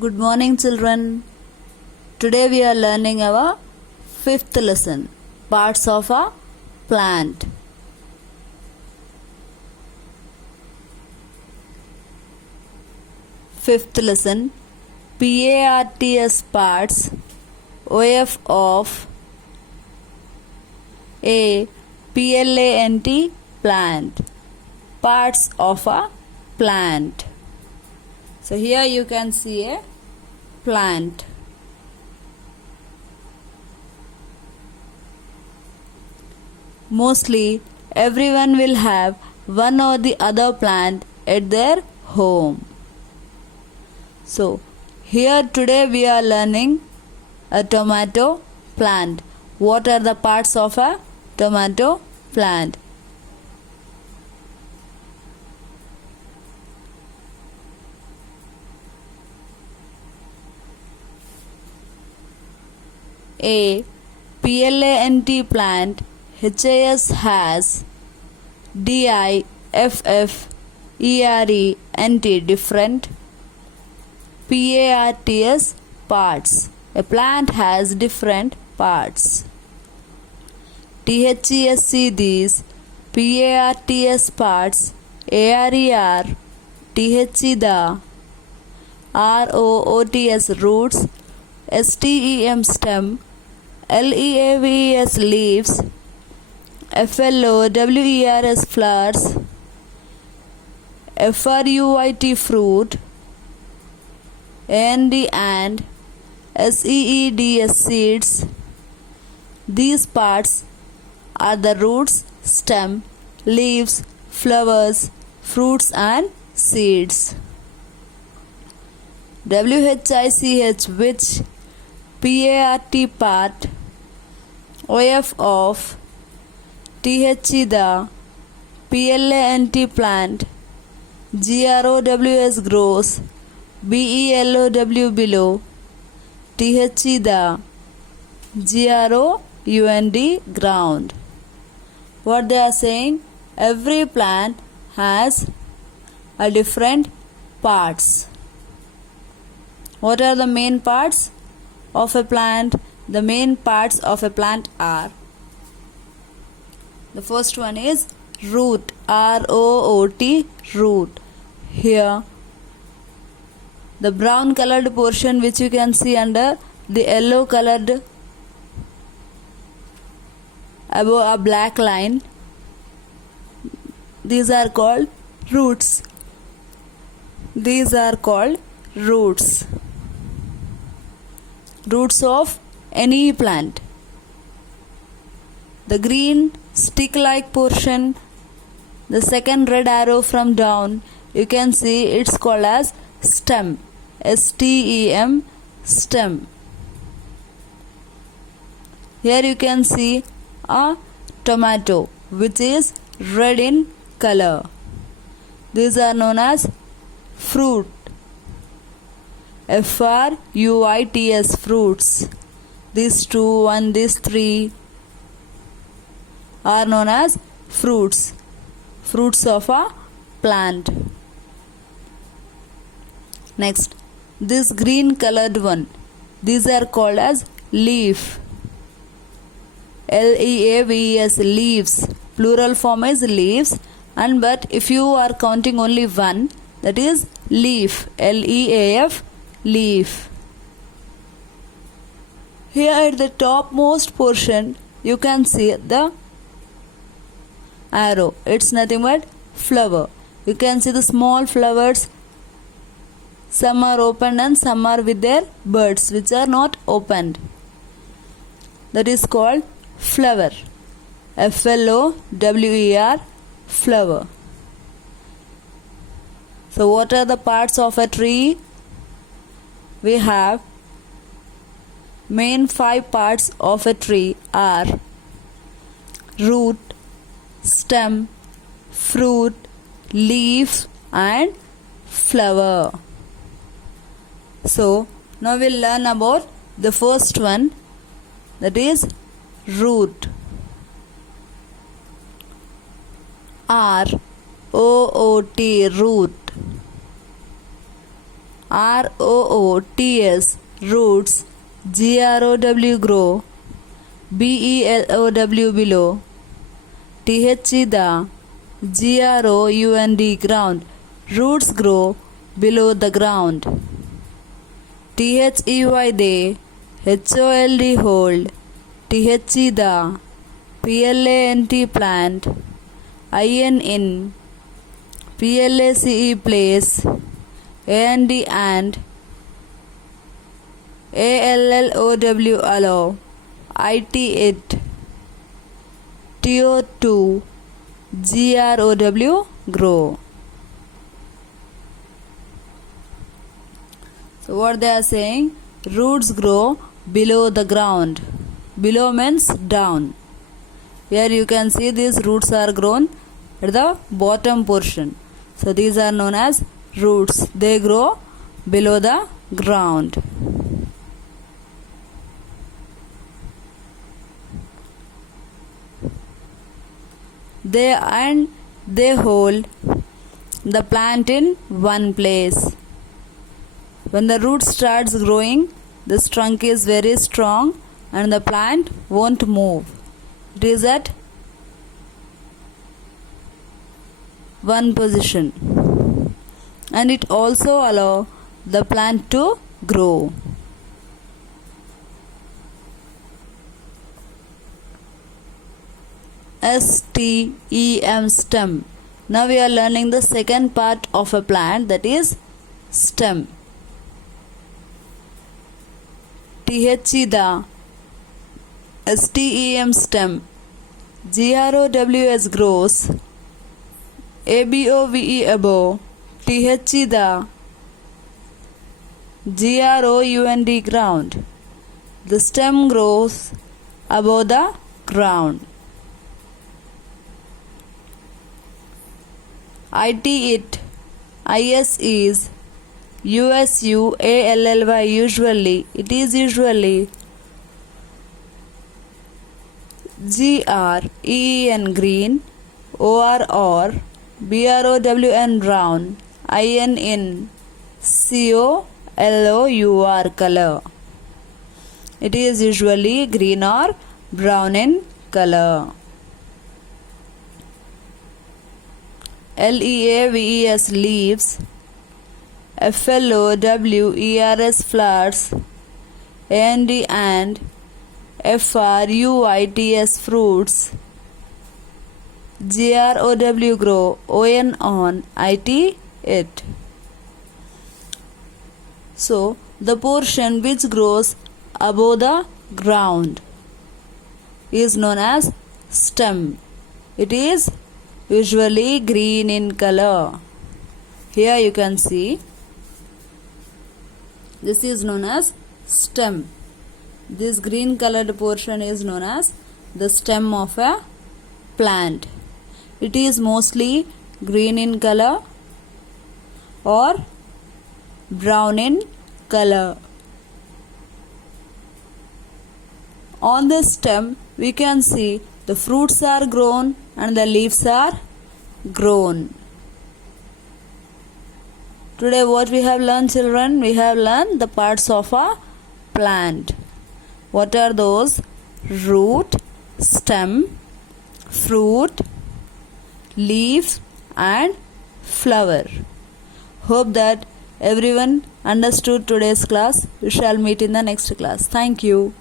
Good morning, children. Today we are learning our fifth lesson, parts of a plant. Fifth lesson, PARTS parts, OF of a PLANT plant, parts of a plant. So here you can see a plant. Mostly everyone will have one or the other plant at their home. So here today we are learning a tomato plant. What are the parts of a tomato plant? A PLANT plant HAS has DIFFERENT different PARTS parts. A plant has different parts. THESC these PARTS parts ARER THE the ROOTS roots STEM stem LEAVES leaves FLOWERS flowers FRUIT fruit and SEEDS seeds. These parts are the roots, stem, leaves, flowers, fruits and seeds. WHICH which PART part OF of THE the PLANT plant GROWS grows BELOW below THE the GROUND ground. What they are saying, every plant has a different parts. What are the main parts of a plant? The main parts of a plant are, the first one is root, ROOT, root. Here the brown colored portion which you can see under the yellow colored above a black line, these are called roots. These are called roots. Roots of any plant. The green stick-like portion, the second red arrow from down, you can see it's called as stem. STEM, stem. Here you can see a tomato which is red in color. These are known as fruit. FRUITS fruits. These two and these three are known as fruits. Fruits of a plant. Next, this green colored one, these are called as leaf. LEAVES leaves. Plural form is leaves, and but if you are counting only one, that is leaf. LEAF leaf. Here at the topmost portion you can see the arrow. It's nothing but flower. You can see the small flowers. Some are opened and some are with their buds which are not opened. That is called flower. FLOWER, flower. So what are the parts of a tree? We have main 5 parts of a tree are root, stem, fruit, leaf and flower. So now we'll learn about the first one, that is root. ROOT root. ROOTS, roots. GROW, grow. BELOW, below. THE, the. GROUND, ground. Roots grow below the ground. THEY, they. HOLD, hold. THE, the. PLANT, plant. IN, PLACE, place. AND, and. ALLOW, allow. IT, it. TO2, GROW, grow. So what they are saying? Roots grow below the ground. Below means down. Here you can see these roots are grown at the bottom portion. So these are known as roots. They grow below the ground. They hold the plant in one place. When the root starts growing, this trunk is very strong and the plant won't move. It is at one position. And it also allows the plant to grow. STEM, stem. Now we are learning the second part of a plant, that is stem. THE, the. STEM, stem. GROWS, grows. ABOVE, above. THE, the. GROUND, ground. The stem grows above the ground. IT, it. IS, is. USUALLY, usually. It is usually. GREEN, green. OR, BROWN, brown. IN, COLOUR, color. It is usually green or brown in color. LEAVES, leaves. FLOWERS, flowers. and FRUITS, fruits. GROW, grow. on IT, it. So the portion which grows above the ground is known as stem. It is usually green in color. Here you can see this is known as stem. This green colored portion is known as the stem of a plant. It is mostly green in color or brown in color. On the stem we can see the fruits are grown and the leaves are grown. Today what we have learned, children? We have learned the parts of a plant. What are those? Root, stem, fruit, leaf and flower. Hope that everyone understood today's class. We shall meet in the next class. Thank you.